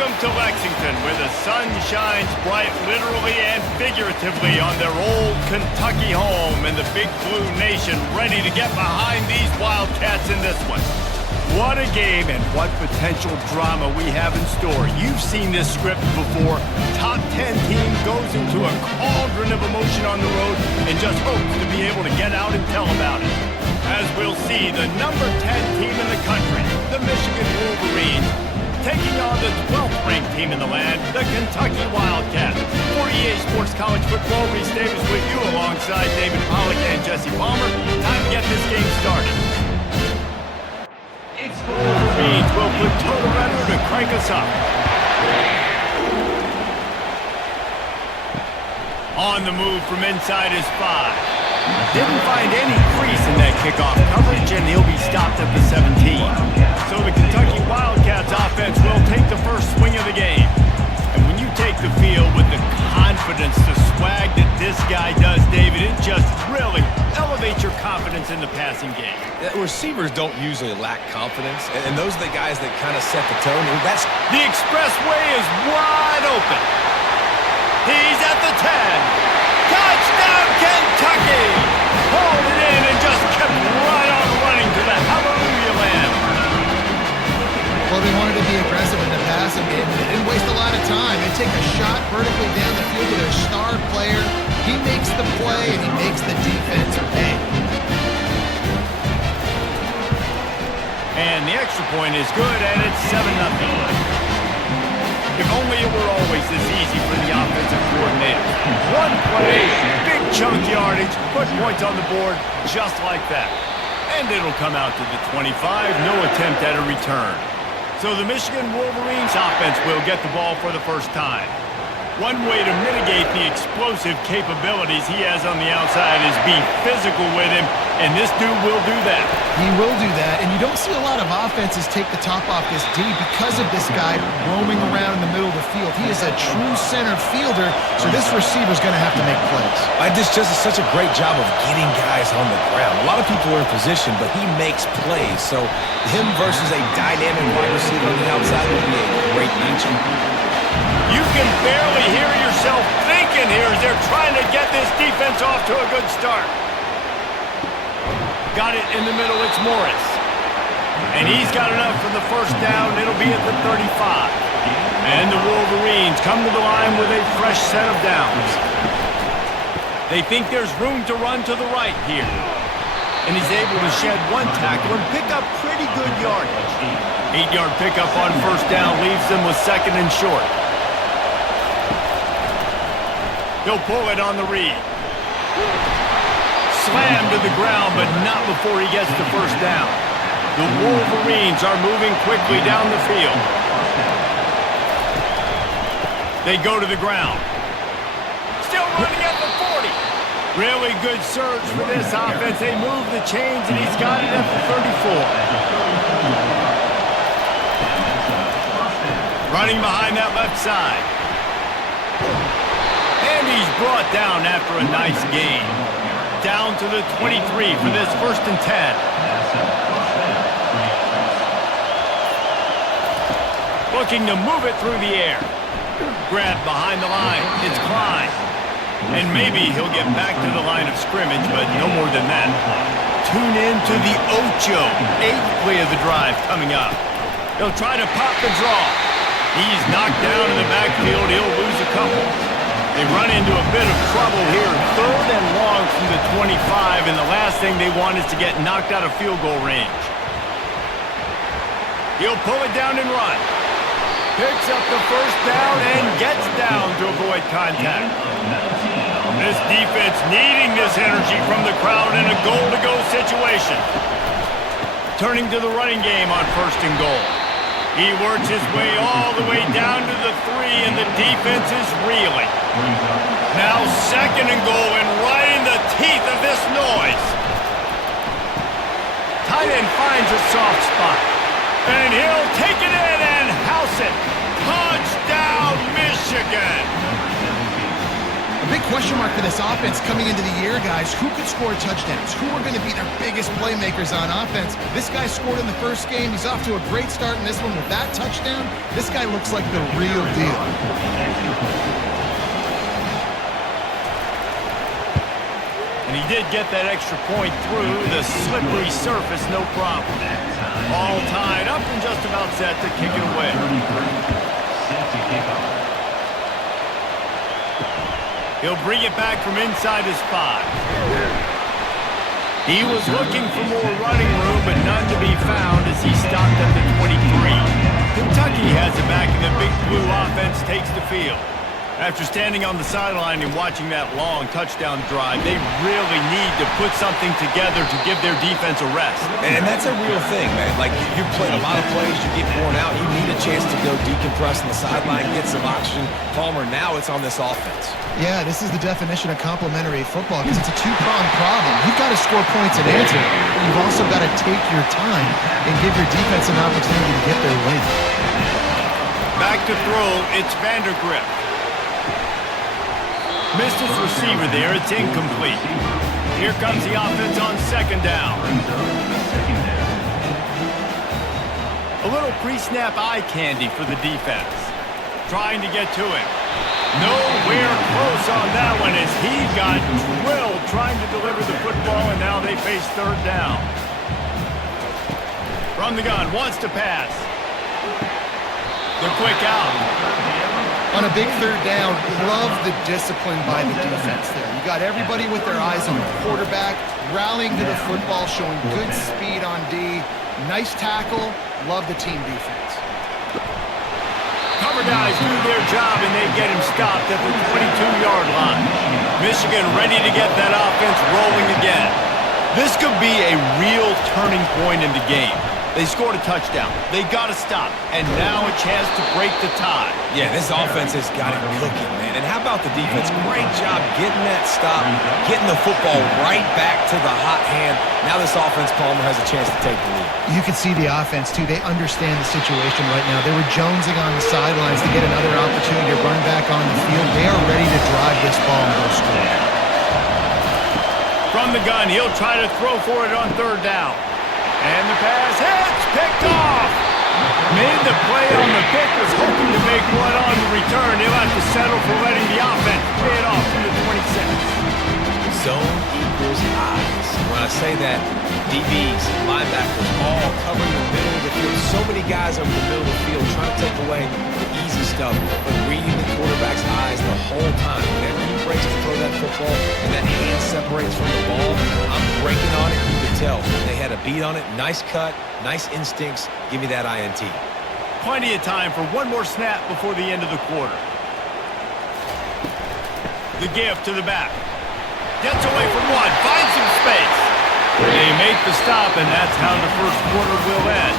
Welcome to Lexington, where the sun shines bright literally and figuratively on their old Kentucky home, and the Big Blue Nation ready to get behind these Wildcats in this one. What a game and what potential drama we have in store. You've seen this script before. Top 10 team goes into a cauldron of emotion on the road and just hopes to be able to get out and tell about it. As we'll see, the number 10 team in the country, the Michigan Wolverines, taking on the 12th ranked team in the land, the Kentucky Wildcats. For EA Sports College Football, Reese Davis with you alongside David Pollack and Jesse Palmer. Time to get this game started. The Wolverines will put total runner to crank us up. On the move from inside is 5. Didn't find any crease in that kickoff coverage, and he'll be stopped at the 17. So the Kentucky Wildcats offense will take the first swing of the game. And when you take the field with the confidence, the swag that this guy does, David, it just really elevates your confidence in the passing game. Receivers don't usually lack confidence, and those are the guys that kind of set the tone. That's the expressway is wide open. He's at the 10. Touchdown, Kentucky! Hauled it in and just kept right on running to the hallelujah land. Well, they wanted to be aggressive in the passing game. They didn't waste a lot of time. They take a shot vertically down the field to their star player. He makes the play, and he makes the defense pay. And the extra point is good, and it's 7-0. If only it were always this easy for the offensive coordinator. One play, big chunk yardage, put points on the board just like that. And it'll come out to the 25, no attempt at a return. So the Michigan Wolverines offense will get the ball for the first time. One way to mitigate the explosive capabilities he has on the outside is be physical with him, and this dude will do that. He will do that, and you don't see a lot of offenses take the top off this D because of this guy roaming around in the middle of the field. He is a true center fielder, so this receiver's going to have to make plays. This just is such a great job of getting guys on the ground. A lot of people are in position, but he makes plays, so him versus a dynamic wide receiver on the outside would be a great matchup. You can barely hear yourself thinking here as they're trying to get this defense off to a good start. Got it in the middle, it's Morris. And he's got enough for the first down. It'll be at the 35. And the Wolverines come to the line with a fresh set of downs. They think there's room to run to the right here. And he's able to shed one tackle and pick up pretty good yardage. 8-yard pickup on first down leaves them with second and short. He'll pull it on the read. Slammed to the ground, but not before he gets the first down. The Wolverines are moving quickly down the field. They go to the ground. Still running at the 40. Really good surge for this offense. They move the chains, and he's got it at the 34. Running behind that left side. And he's brought down after a nice gain. Down to the 23 for this first and 10. Looking to move it through the air. Grabbed behind the line. It's Klein. And maybe he'll get back to the line of scrimmage, but no more than that. Tune in to the Ocho. 8th play of the drive coming up. He'll try to pop the draw. He's knocked down in the backfield. He'll lose a couple. They run into a bit of trouble here. 3rd and long from the 25, and the last thing they want is to get knocked out of field goal range. He'll pull it down and run. Picks up the first down and gets down to avoid contact. This defense needing this energy from the crowd in a goal-to-go situation. Turning to the running game on first and goal. He works his way all the way down to the 3, and the defense is reeling. Now 2nd and goal, and right in the teeth of this noise. Tight end finds a soft spot. And he'll take it in and house it. Touchdown, Michigan! big question mark for this offense coming into the year, guys. Who could score touchdowns? Who are going to be their biggest playmakers on offense? This guy scored in the first game. He's off to a great start in this one with that touchdown. This guy looks like the real deal. And he did get that extra point through the slippery surface, no problem. All tied up and just about set to kick it away. He'll bring it back from inside his 5. He was looking for more running room, but none to be found as he stopped at the 23. Kentucky has it back, and the Big Blue offense takes the field. After standing on the sideline and watching that long touchdown drive, they really need to put something together to give their defense a rest. And that's a real thing, man. Like, you've played a lot of plays, you get worn out, you need a chance to go decompress on the sideline, get some oxygen. Palmer, now it's on this offense. Yeah, this is the definition of complementary football because it's a two-pronged problem. You've got to score points and answer, but you've also got to take your time and give your defense an opportunity to get their win. Back to throw, it's Vandergrift. Missed his receiver there, it's incomplete. Here comes the offense on second down. A little pre-snap eye candy for the defense. Trying to get to him. Nowhere close on that one as he got drilled trying to deliver the football, and now they face third down. From the gun, wants to pass. The quick out. On a big third down, love the discipline by the defense there. You got everybody with their eyes on the quarterback, rallying to the football, showing good speed on D. Nice tackle. Love the team defense. Cover guys do their job, and they get him stopped at the 22-yard line. Michigan ready to get that offense rolling again. This could be a real turning point in the game. They scored a touchdown. They got to stop. And now a chance to break the tie. Yeah, this offense has got it cooking, man. And how about the defense? Great job getting that stop, getting the football right back to the hot hand. Now this offense, Palmer, has a chance to take the lead. You can see the offense, too. They understand the situation right now. They were jonesing on the sidelines to get another opportunity to run back on the field. They are ready to drive this ball and go score. From the gun, he'll try to throw for it on third down. And the pass hits, picked off. Made the play on the pick, was hoping to make one on the return. He'll have to settle for letting the offense pay it off from the 26. Zone equals eyes. When I say that, DBs, linebackers, all covering the middle of the field. So many guys over the middle of the field trying to take away the easy stuff, but reading the quarterback's eyes the whole time. Whenever he breaks to throw that football and that hand separates from the ball, I'm breaking on it. You could tell they had a beat on it. Nice cut, nice instincts. Give me that INT. Plenty of time for one more snap before the end of the quarter. The give to the back. Gets away from one, finds some space. They make the stop, and that's how the first quarter will end.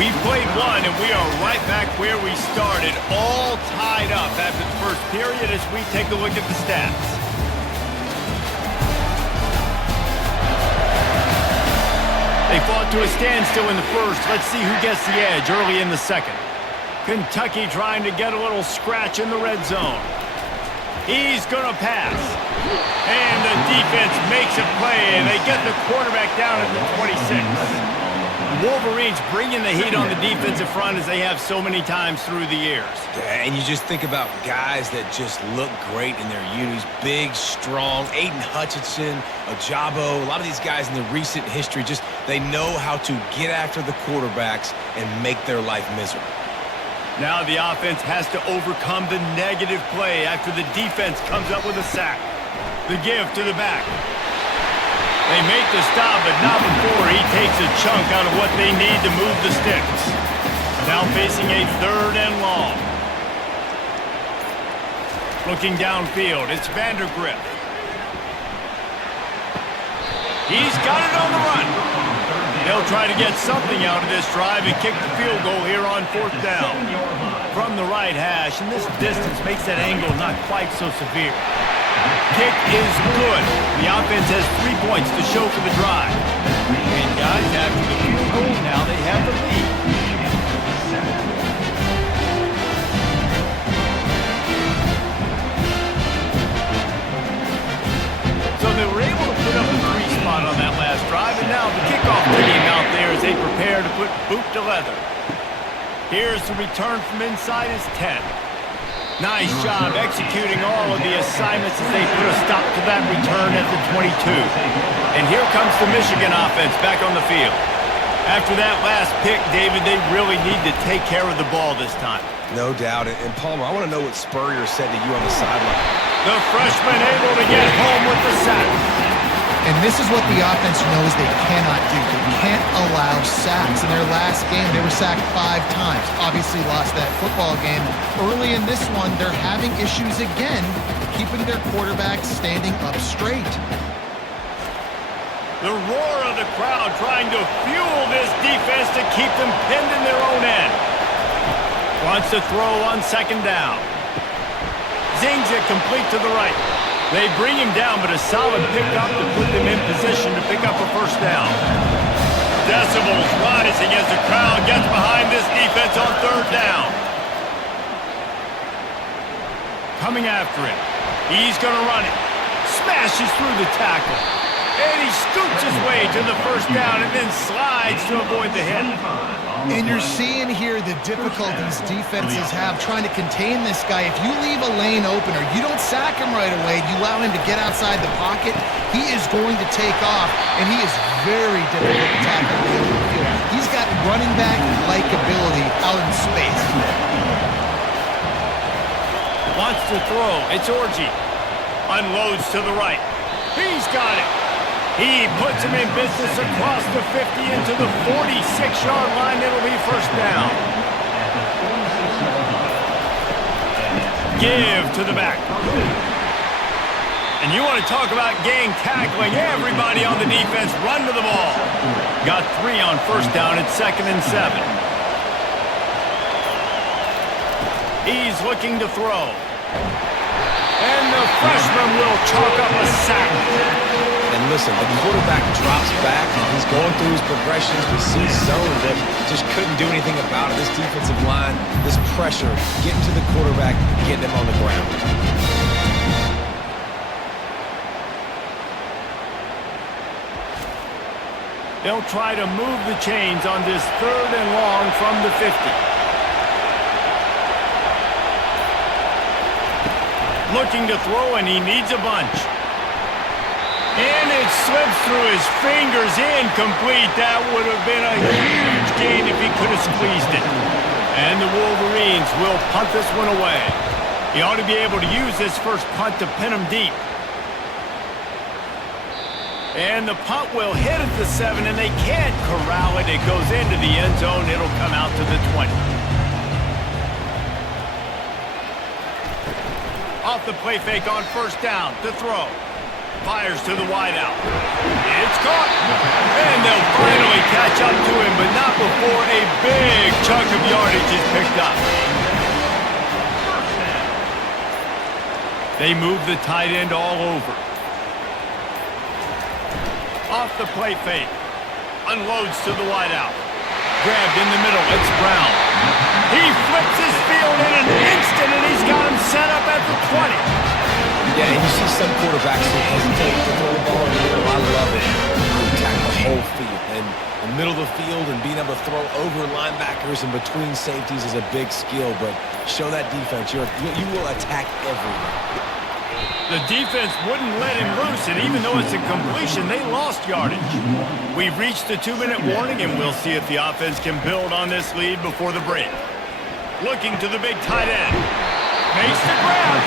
We've played one, and we are right back where we started, all tied up after the first period as we take a look at the stats. They fought to a standstill in the first. Let's see who gets the edge early in the second. Kentucky trying to get a little scratch in the red zone. He's going to pass. And the defense makes a play, and they get the quarterback down at the 26. The Wolverines bringing the heat on the defensive front as they have so many times through the years. Yeah, and you just think about guys that just look great in their unis. Big, strong, Aiden Hutchinson, Ajabo, a lot of these guys in the recent history, just they know how to get after the quarterbacks and make their life miserable. Now the offense has to overcome the negative play after the defense comes up with a sack. The give to the back. They make the stop, but not before he takes a chunk out of what they need to move the sticks. Now facing a third and long. Looking downfield, it's Vandergrift. He's got it on the run. They'll try to get something out of this drive and kick the field goal here on fourth down. From the right hash, and this distance makes that angle not quite so severe. Kick is good. The offense has 3 points to show for the drive. And guys, after the field goal, now they have the lead. there to put boot to leather. Here's the return from inside his 10. Nice job executing all of the assignments as they put a stop to that return at the 22. And here comes the Michigan offense back on the field. After that last pick, David, they really need to take care of the ball this time. No doubt. And Palmer, I want to know what Spurrier said to you on the sideline. The freshman able to get home with the sack. And this is what the offense knows they cannot do. They can't allow sacks. In their last game, they were sacked 5 times. Obviously lost that football game. Early in this one, they're having issues again, keeping their quarterback standing up straight. The roar of the crowd trying to fuel this defense to keep them pinned in their own end. Wants to throw on second down. Zings it complete to the right. They bring him down, but a solid pickup to put them in position to pick up a first down. Decibels rising as the crowd gets behind this defense on third down. Coming after it. He's going to run it. Smashes through the tackle. And he scoots his way to the first down and then slides to avoid the hit. And you're seeing here the difficulties defenses have trying to contain this guy. If you leave a lane open or you don't sack him right away, you allow him to get outside the pocket, he is going to take off, and he is very difficult to tackle in the open field. He's got running back-like ability out in space. Wants to throw. It's Orji. Unloads to the right. He's got it. He puts him in business across the 50 into the 46-yard line. It'll be first down. Give to the back. And you want to talk about gang tackling. Everybody on the defense run to the ball. Got 3 on first down. It's 2nd and 7. He's looking to throw. And the freshman will chalk up a sack. And listen, the quarterback drops back. He's going through his progressions. We see zone that just couldn't do anything about it. This defensive line, this pressure, getting to the quarterback, getting him on the ground. They'll try to move the chains on this 3rd and long from the 50. Looking to throw, and he needs a bunch. And it slips through his fingers, incomplete. That would have been a huge gain if he could have squeezed it. And the Wolverines will punt this one away. He ought to be able to use this first punt to pin him deep. And the punt will hit at the 7, and they can't corral it. It goes into the end zone. It'll come out to the 20. Off the play fake on first down to throw. Fires to the wideout. It's caught. And they'll finally catch up to him, but not before a big chunk of yardage is picked up. They move the tight end all over. Off the play fake. Unloads to the wideout. Grabbed in the middle. It's Brown. He flips his field in an instant, and he's got him set up at the 20. Yeah, and you see some quarterbacks who hesitate to throw the ball in the middle. I love it. You attack the whole field. And the middle of the field and being able to throw over linebackers and between safeties is a big skill. But show that defense. You will attack everywhere. The defense wouldn't let him loose, and even though it's a completion, they lost yardage. We've reached the 2-minute warning, and we'll see if the offense can build on this lead before the break. Looking to the big tight end. Makes the grab.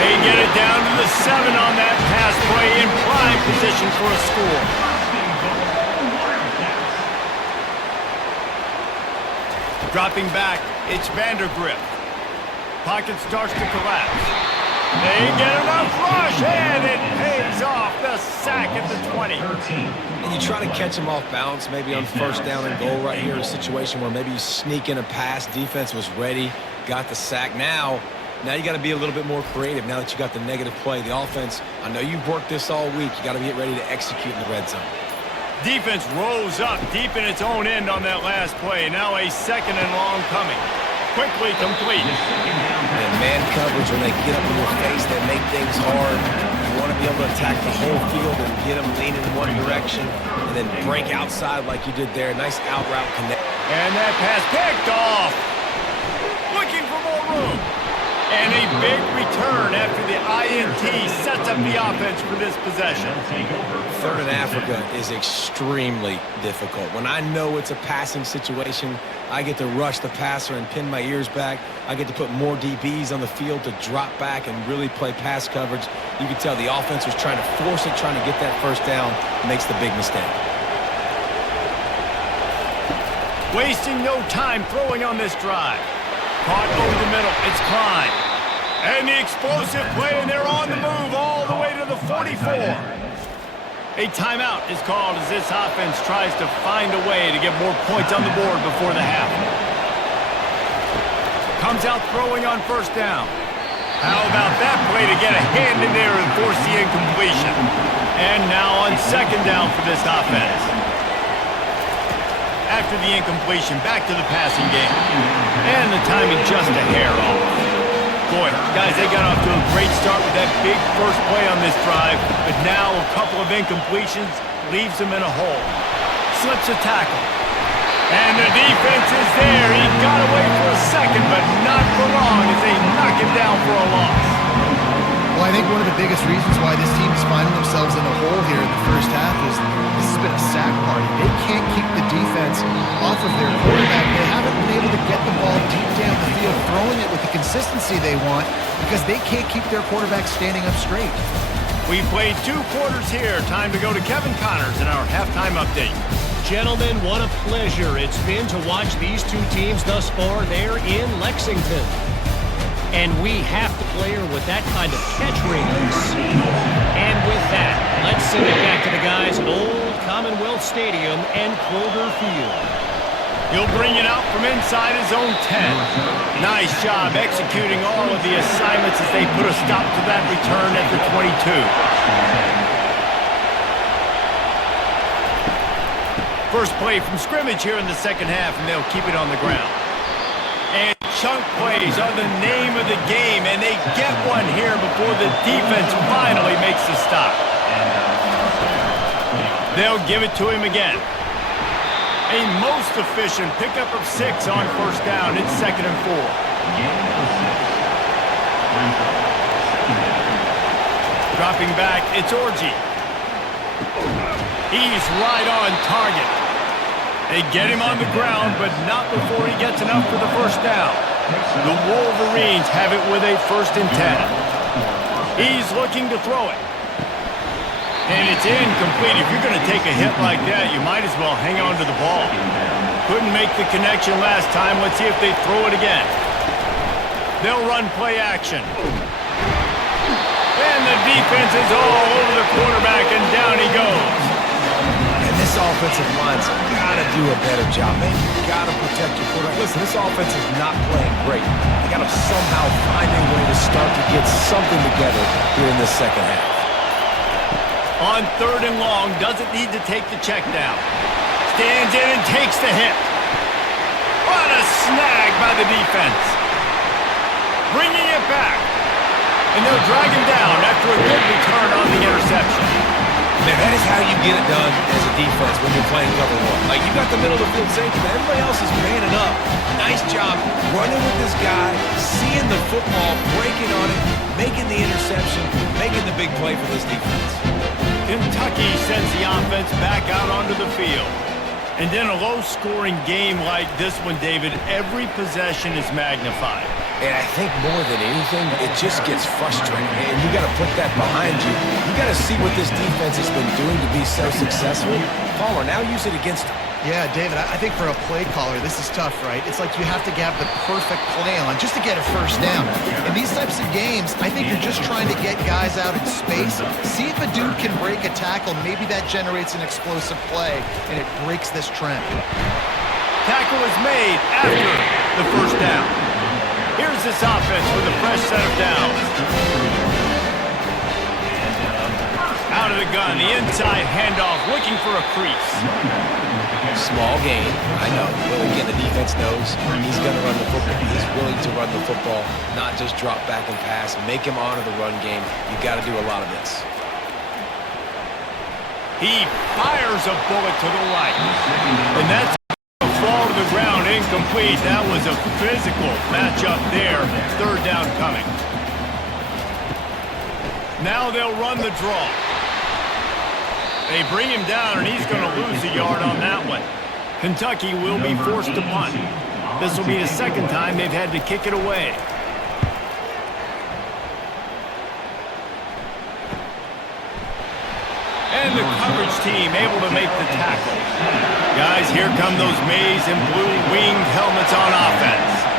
They get it down to the 7 on that pass play in prime position for a score. Dropping back, it's Vandergrift. Pocket starts to collapse. They get enough rush, and it pays off the sack at the 20. And you try to catch him off balance, maybe on first down and goal right here, a situation where maybe you sneak in a pass, defense was ready, got the sack. Now you got to be a little bit more creative now that you got the negative play. The offense, I know you've worked this all week. You got to get ready to execute in the red zone. Defense rose up deep in its own end on that last play. Now a 2nd and long coming. Quickly complete. And man coverage, when they get up in your face, they make things hard. You want to be able to attack the whole field and get them leaning in one direction and then break outside like you did there. Nice out route connect. And that pass picked off. Looking for more room. And a big return after the INT sets up the offense for this possession. Third and Africa is extremely difficult. When I know it's a passing situation, I get to rush the passer and pin my ears back. I get to put more DBs on the field to drop back and really play pass coverage. You can tell the offense was trying to force it, trying to get that first down, makes the big mistake. Wasting no time throwing on this drive. Caught over the middle. It's Klein. And the explosive play, and they're on the move all the way to the 44. A timeout is called as this offense tries to find a way to get more points on the board before the half. Comes out throwing on first down. How about that play to get a hand in there and force the incompletion? And now on second down for this offense. After the incompletion, back to the passing game. And the timing just a hair off. Boy, guys, they got off to a great start with that big first play on this drive, but now a couple of incompletions leaves them in a hole. Slips a tackle. And the defense is there. He got away for a second, but not for long as they knock him down for a loss. Well, I think one of the biggest reasons why this team is finding themselves in a hole here in the first half is this has been a sack party. They can't keep the defense off of their quarterback. They haven't been able to get the ball deep down the field, throwing it with the consistency they want because they can't keep their quarterback standing up straight. We played 2 quarters here. Time to go to Kevin Connors in our halftime update. Gentlemen, what a pleasure it's been to watch these two teams thus far there in Lexington. And we have to play her with that kind of catch radius. And with that, let's send it back to the guys at Old Commonwealth Stadium and Kroger Field. He'll bring it out from inside his own 10. Nice job executing all of the assignments as they put a stop to that return at the 22. First play from scrimmage here in the second half, and they'll keep it on the ground. And chunk plays are the name of the game, and they get one here before the defense finally makes the stop. They'll give it to him again. A most efficient pickup of 6 on first down. It's 2nd and 4. Dropping back, it's Orji. He's right on target. They get him on the ground, but not before he gets enough for the first down. The Wolverines have it with a 1st and 10. He's looking to throw it. And it's incomplete. If you're going to take a hit like that, you might as well hang on to the ball. Couldn't make the connection last time. Let's see if they throw it again. They'll run play action. And the defense is all over the quarterback, and down he goes. And this offensive line's got to do a better job, man. You got to protect your quarterback. Listen, this offense is not playing great. They got to somehow find a way to start to get something together here in this second half. On 3rd and long, doesn't need to take the check down. Stands in and takes the hit. What a snag by the defense. Bringing it back. And they'll drag him down after a good return on the interception. Man, that is how you get it done as a defense when you're playing cover 1. Like, you got the middle of the field safety, but everybody else is manning up. Nice job running with this guy, seeing the football, breaking on it, making the interception, making the big play for this defense. Kentucky sends the offense back out onto the field. And in a low-scoring game like this one, David, every possession is magnified. And I think more than anything, it just gets frustrating. And you got to put that behind you. You got to see what this defense has been doing to be so successful. Palmer, now use it against them. Yeah, David, I think for a play caller, this is tough, right? It's like you have to have the perfect play on just to get a first down. In these types of games, I think you're just trying to get guys out in space, see if a dude can break a tackle. Maybe that generates an explosive play, and it breaks this trend. Tackle is made after the first down. Here's this offense with a fresh set of downs. Out of the gun, the inside handoff, looking for a crease. Small gain, I know. But again, the defense knows he's going to run the football. He's willing to run the football, not just drop back and pass. Make him honor the run game. You've got to do a lot of this. He fires a bullet to the right. And that's a fall to the ground, incomplete. That was a physical matchup there. Third down coming. Now they'll run the draw. They bring him down, and he's going to lose a yard on that one. Kentucky will be forced to punt. This will be the second time they've had to kick it away. And the coverage team able to make the tackle. Guys, here come those maize and blue winged helmets on offense.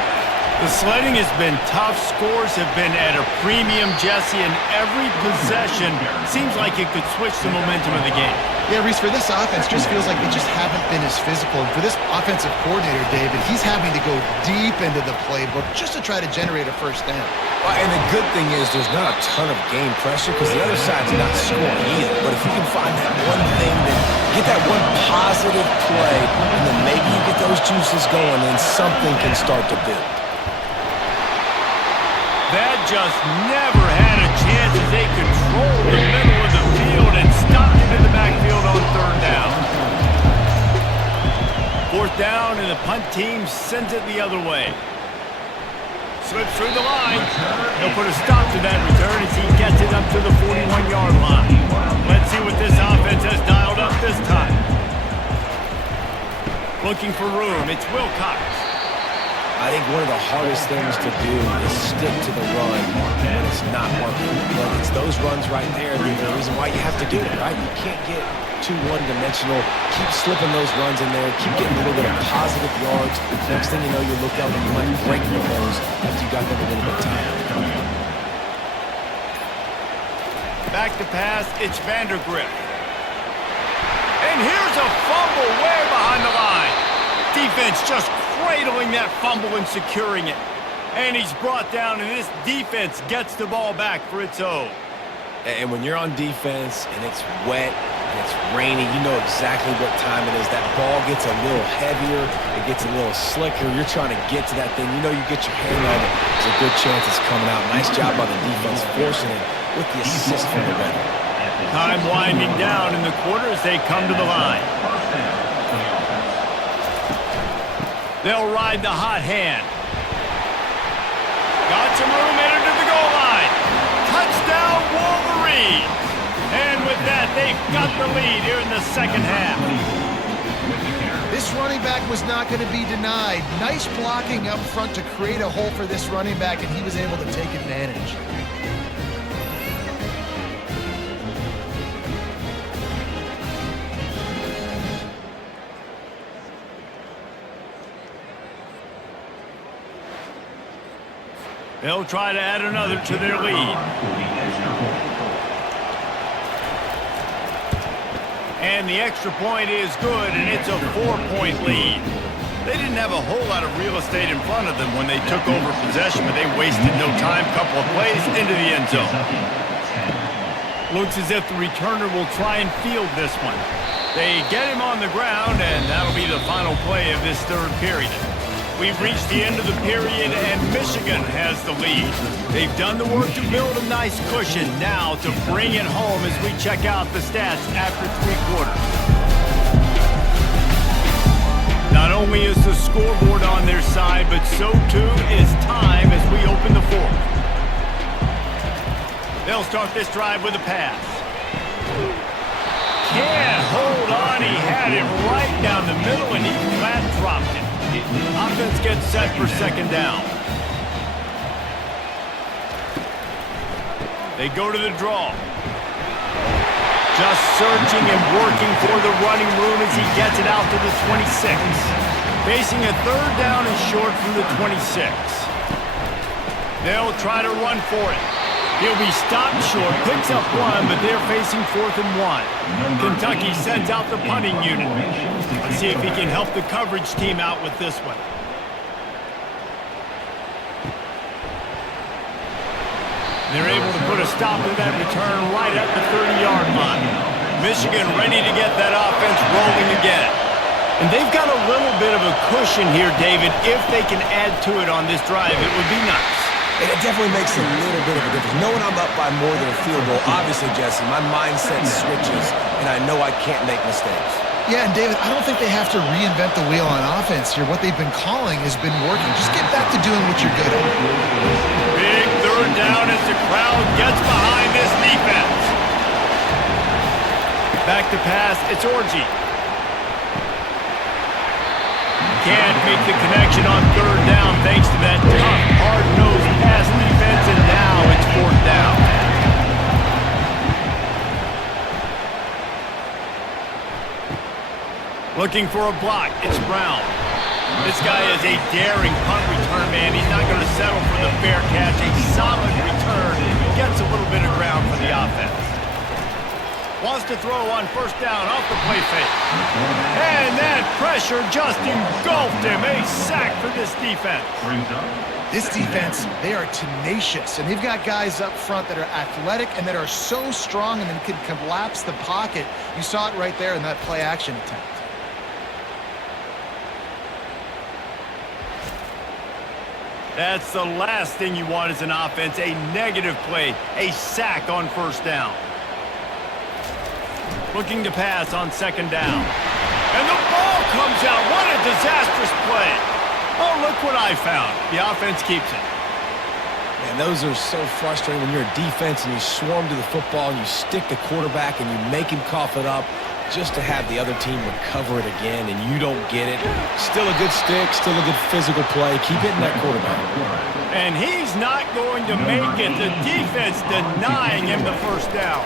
The sledding has been tough. Scores have been at a premium, Jesse, and every possession seems like it could switch the momentum of the game. Yeah, Reese, for this offense, just feels like they just haven't been as physical. And for this offensive coordinator, David, he's having to go deep into the playbook just to try to generate a first down. Well, and the good thing is there's not a ton of game pressure because the other side's not scoring either. But if you can find that one thing, then get that one positive play, and then maybe you get those juices going and something can start to build. That just never had a chance as they controlled the middle of the field and stopped it in the backfield on third down. Fourth down, and the punt team sends it the other way. Slips through the line. He'll put a stop to that return as he gets it up to the 41-yard line. Let's see what this offense has dialed up this time. Looking for room. It's Wilcox. I think one of the hardest things to do is stick to the run when it's not working. But it's those runs right there that are the reason why you have to do it, right? You can't get too one-dimensional. Keep slipping those runs in there. Keep getting a little bit of positive yards. Next thing you know, you look up and you might break your nose after you got them a little bit tired. Back to pass. It's Vandergrift. And here's a fumble way behind the line. Defense just cradling that fumble and securing it. And he's brought down, and this defense gets the ball back for its own. And when you're on defense and it's wet and it's rainy, you know exactly what time it is. That ball gets a little heavier. It gets a little slicker. You're trying to get to that thing. You know you get your hand on it. There's a good chance it's coming out. Nice job by the defense forcing it with the assist from the veteran. Time winding down in the quarter as they come to the line. They'll ride the hot hand. Got some room headed to the goal line. Touchdown, Wolverine! And with that, they've got the lead here in the second half. This running back was not going to be denied. Nice blocking up front to create a hole for this running back, and he was able to take advantage. They'll try to add another to their lead. And the extra point is good, and it's a 4-point lead. They didn't have a whole lot of real estate in front of them when they took over possession, but they wasted no time. Couple of plays into the end zone. Looks as if the returner will try and field this one. They get him on the ground, and that'll be the final play of this third period. We've reached the end of the period, and Michigan has the lead. They've done the work to build a nice cushion. Now to bring it home as we check out the stats after 3 quarters. Not only is the scoreboard on their side, but so too is time as we open the fourth. They'll start this drive with a pass. Can't hold on. He had him right down the middle, and he flat dropped it. Offense gets set for second down. They go to the draw. Just searching and working for the running room as he gets it out to the 26. Facing a third down and short from the 26. They'll try to run for it. He'll be stopped short, picks up one, but they're facing 4th and 1. Kentucky sends out the punting unit. Let's see if he can help the coverage team out with this one. They're able to put a stop to that return right at the 30-yard line. Michigan ready to get that offense rolling again. And they've got a little bit of a cushion here, David. If they can add to it on this drive, it would be nice. And it definitely makes a little bit of a difference. Knowing I'm up by more than a field goal, obviously, Jesse, my mindset switches, and I know I can't make mistakes. Yeah, and David, I don't think they have to reinvent the wheel on offense here. What they've been calling has been working. Just get back to doing what you're good at. Big third down as the crowd gets behind this defense. Back to pass, it's Orji. Can't make the connection on third down thanks to that tough, hard-nosed pass defense, and now it's fourth down. Looking for a block, it's Brown. This guy is a daring punt return man. He's not going to settle for the fair catch. A solid return, and he gets a little bit of ground for the offense. Wants to throw on first down off the play fake. And that pressure just engulfed him. A sack for this defense. This defense, they are tenacious, and they've got guys up front that are athletic and that are so strong and then can collapse the pocket. You saw it right there in that play-action attempt. That's the last thing you want as an offense, a negative play, a sack on first down. Looking to pass on second down. And the ball comes out. What a disastrous play. Oh, look what I found. The offense keeps it. Man, those are so frustrating when you're a defense and you swarm to the football and you stick the quarterback and you make him cough it up just to have the other team recover it again and you don't get it. Still a good stick, still a good physical play. Keep hitting that quarterback. And he's not going to make it. The defense denying him the first down.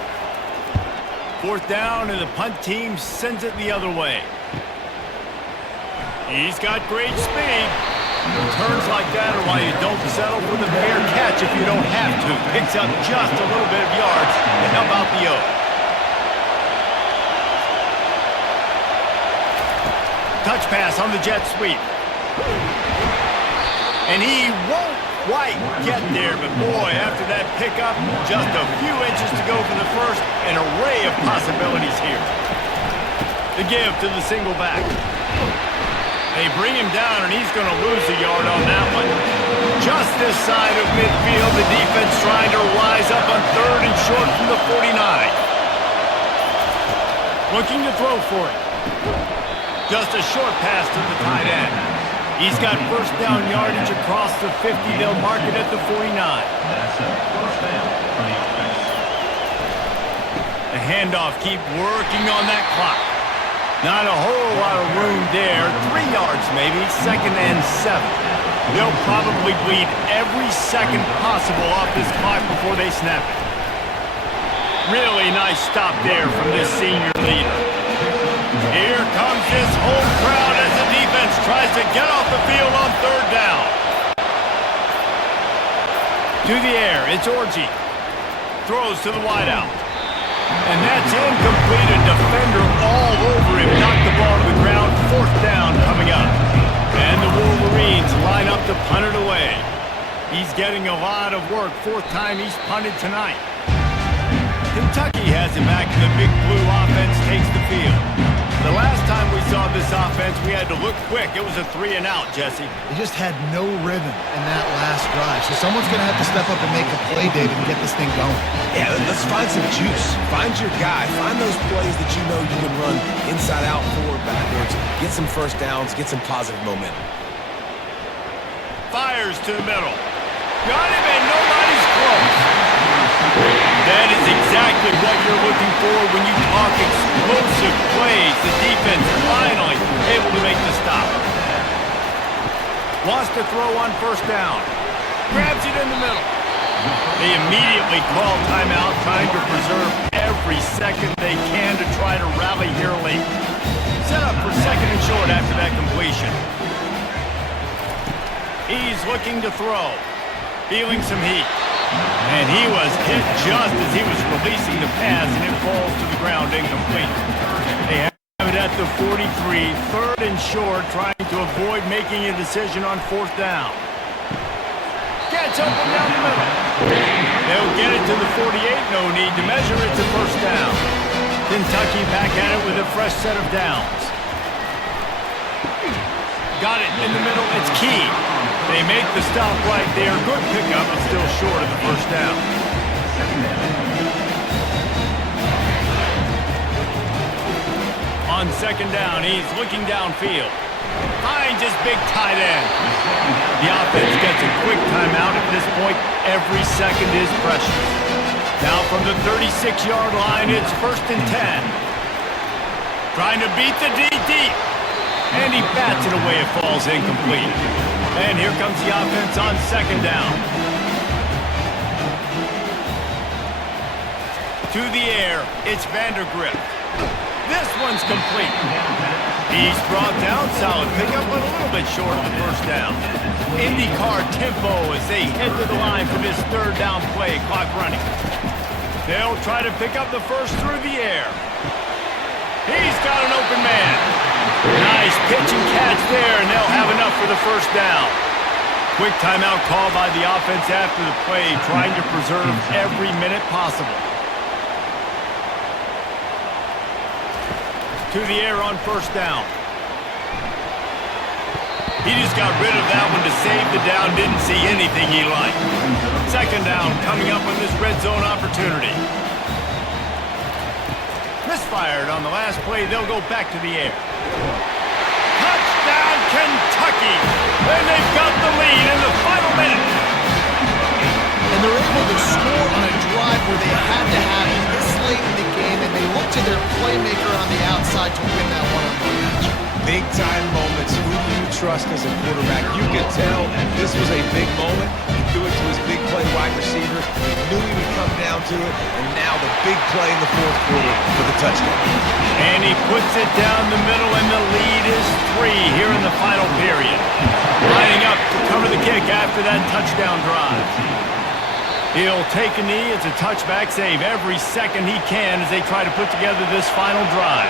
Fourth down, and the punt team sends it the other way. He's got great speed. Turns like that are why you don't settle for the fair catch if you don't have to. Picks up just a little bit of yards to help out the O. Touch pass on the jet sweep. And he won't quite get there, but boy, after that pickup, just a few inches to go for the first, an array of possibilities here. The give to the single back. They bring him down, and he's going to lose a yard on that one. Just this side of midfield, the defense trying to rise up on third and short from the 49. Looking to throw for it. Just a short pass to the tight end. He's got first down yardage across the 50. They'll mark it at the 49. The handoff, keep working on that clock. Not a whole lot of room there. 3 yards maybe, second and 7. They'll probably bleed every second possible off this clock before they snap it. Really nice stop there from this senior leader. Here comes this home crowd as the defense tries to get off the field on third down. To the air, it's Orji. Throws to the wideout. And that's incomplete. A defender all over him. Knocked the ball to the ground. Fourth down coming up. And the Wolverines line up to punt it away. He's getting a lot of work. Fourth time he's punted tonight. Kentucky has it back, and the Big Blue offense takes the field. The last time we saw this offense, we had to look quick. It was a 3 and out, Jesse. They just had no rhythm in that last drive. So someone's going to have to step up and make a play, David, and get this thing going. Yeah, let's find some juice. Find your guy. Find those plays that you know you can run inside out, forward, backwards. Get some first downs. Get some positive momentum. Fires to the middle. Got him, and nobody's close. That is exactly what you're looking for when you talk explosive plays. The defense finally able to make the stop. Wants to throw on first down. Grabs it in the middle. They immediately call timeout, trying to preserve every second they can to try to rally here late. Set up for second and short after that completion. He's looking to throw. Feeling some heat. And he was hit just as he was releasing the pass, and it falls to the ground incomplete. They have it at the 43, third and short, trying to avoid making a decision on fourth down. Gets open down the middle. They'll get it to the 48, no need to measure it to first down. Kentucky back at it with a fresh set of downs. got it in the middle. It's key. They make the stop right there. Good pickup, but still short of the first down. On second down, he's looking downfield. Finds his big tight end. The offense gets a quick timeout. At this point, every second is precious. Now from the 36-yard line, it's 1st and 10. Trying to beat the D deep. And he bats it away. It falls incomplete. And here comes the offense on second down. To the air, it's Vandergrift. This one's complete. He's brought down, solid pickup, but a little bit short of the first down. IndyCar tempo as they head to the line for this third down play, clock running. They'll try to pick up the first through the air. He's got an open man. Nice pitch and catch there, and they'll have enough for the first down. Quick timeout call by the offense after the play, trying to preserve every minute possible. To the air on first down. He just got rid of that one to save the down. Didn't see anything he liked. Second down coming up on this red zone opportunity. Misfired on the last play. They'll go back to the air. Touchdown, Kentucky! And they've got the lead in the final minute. And they're able to score on a drive where they had to have it this late in the game, and they look to their playmaker on the outside to win that one-on-one match. Big-time moments. Who do you trust as a quarterback? You could tell this was a big moment. He threw it to his big play wide receiver. He knew he would come down to it, and now the big play in the fourth quarter for the touchdown. And he puts it down the middle, and the lead is 3 here in the final period. Lining up to cover the kick after that touchdown drive. He'll take a knee. It's a touchback save every second he can as they try to put together this final drive.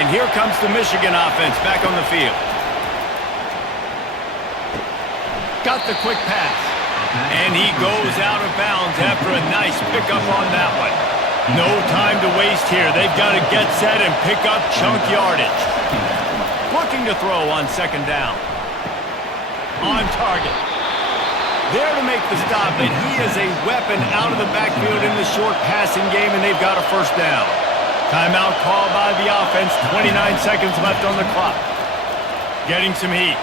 And here comes the Michigan offense back on the field. Got the quick pass. And he goes out of bounds after a nice pickup on that one. No time to waste here. They've got to get set and pick up chunk yardage. Looking to throw on second down. On target. There to make the stop, and he is a weapon out of the backfield in the short passing game, and they've got a first down. Timeout called by the offense, 29 seconds left on the clock. Getting some heat.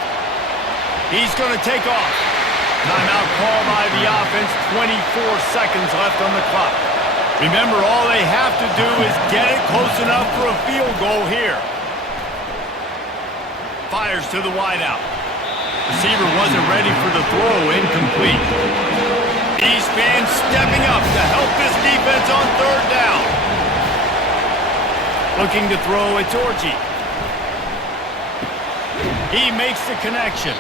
He's going to take off. Timeout called by the offense, 24 seconds left on the clock. Remember, all they have to do is get it close enough for a field goal here. Fires to the wideout. Receiver wasn't ready for the throw, incomplete. These fans stepping up to help this defense on third down. Looking to throw, it's Orji. He makes the connection.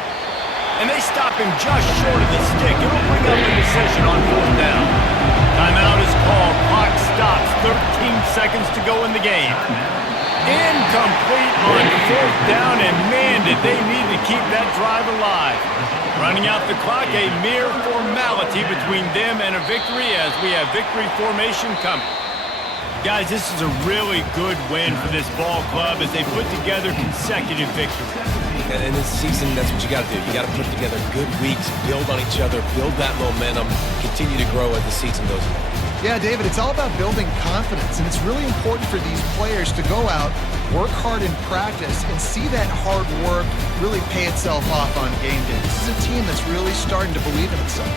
And they stop him just short of the stick. It'll bring up a decision on fourth down. Timeout is called. Clock stops. 13 seconds to go in the game. Incomplete on fourth down, and man, did they need to keep that drive alive. Running out the clock, a mere formality between them and a victory as we have victory formation coming. Guys, this is a really good win for this ball club as they put together consecutive victories. And in this season, that's what you got to do. You got to put together good weeks, build on each other, build that momentum, continue to grow as the season goes on. Yeah, David, it's all about building confidence, and it's really important for these players to go out, work hard in practice, and see that hard work really pay itself off on game day. This is a team that's really starting to believe in itself.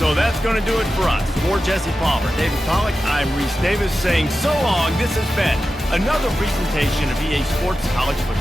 So that's going to do it for us. For Jesse Palmer, David Pollack, I'm Reese Davis saying so long. This has been another presentation of EA Sports College Football.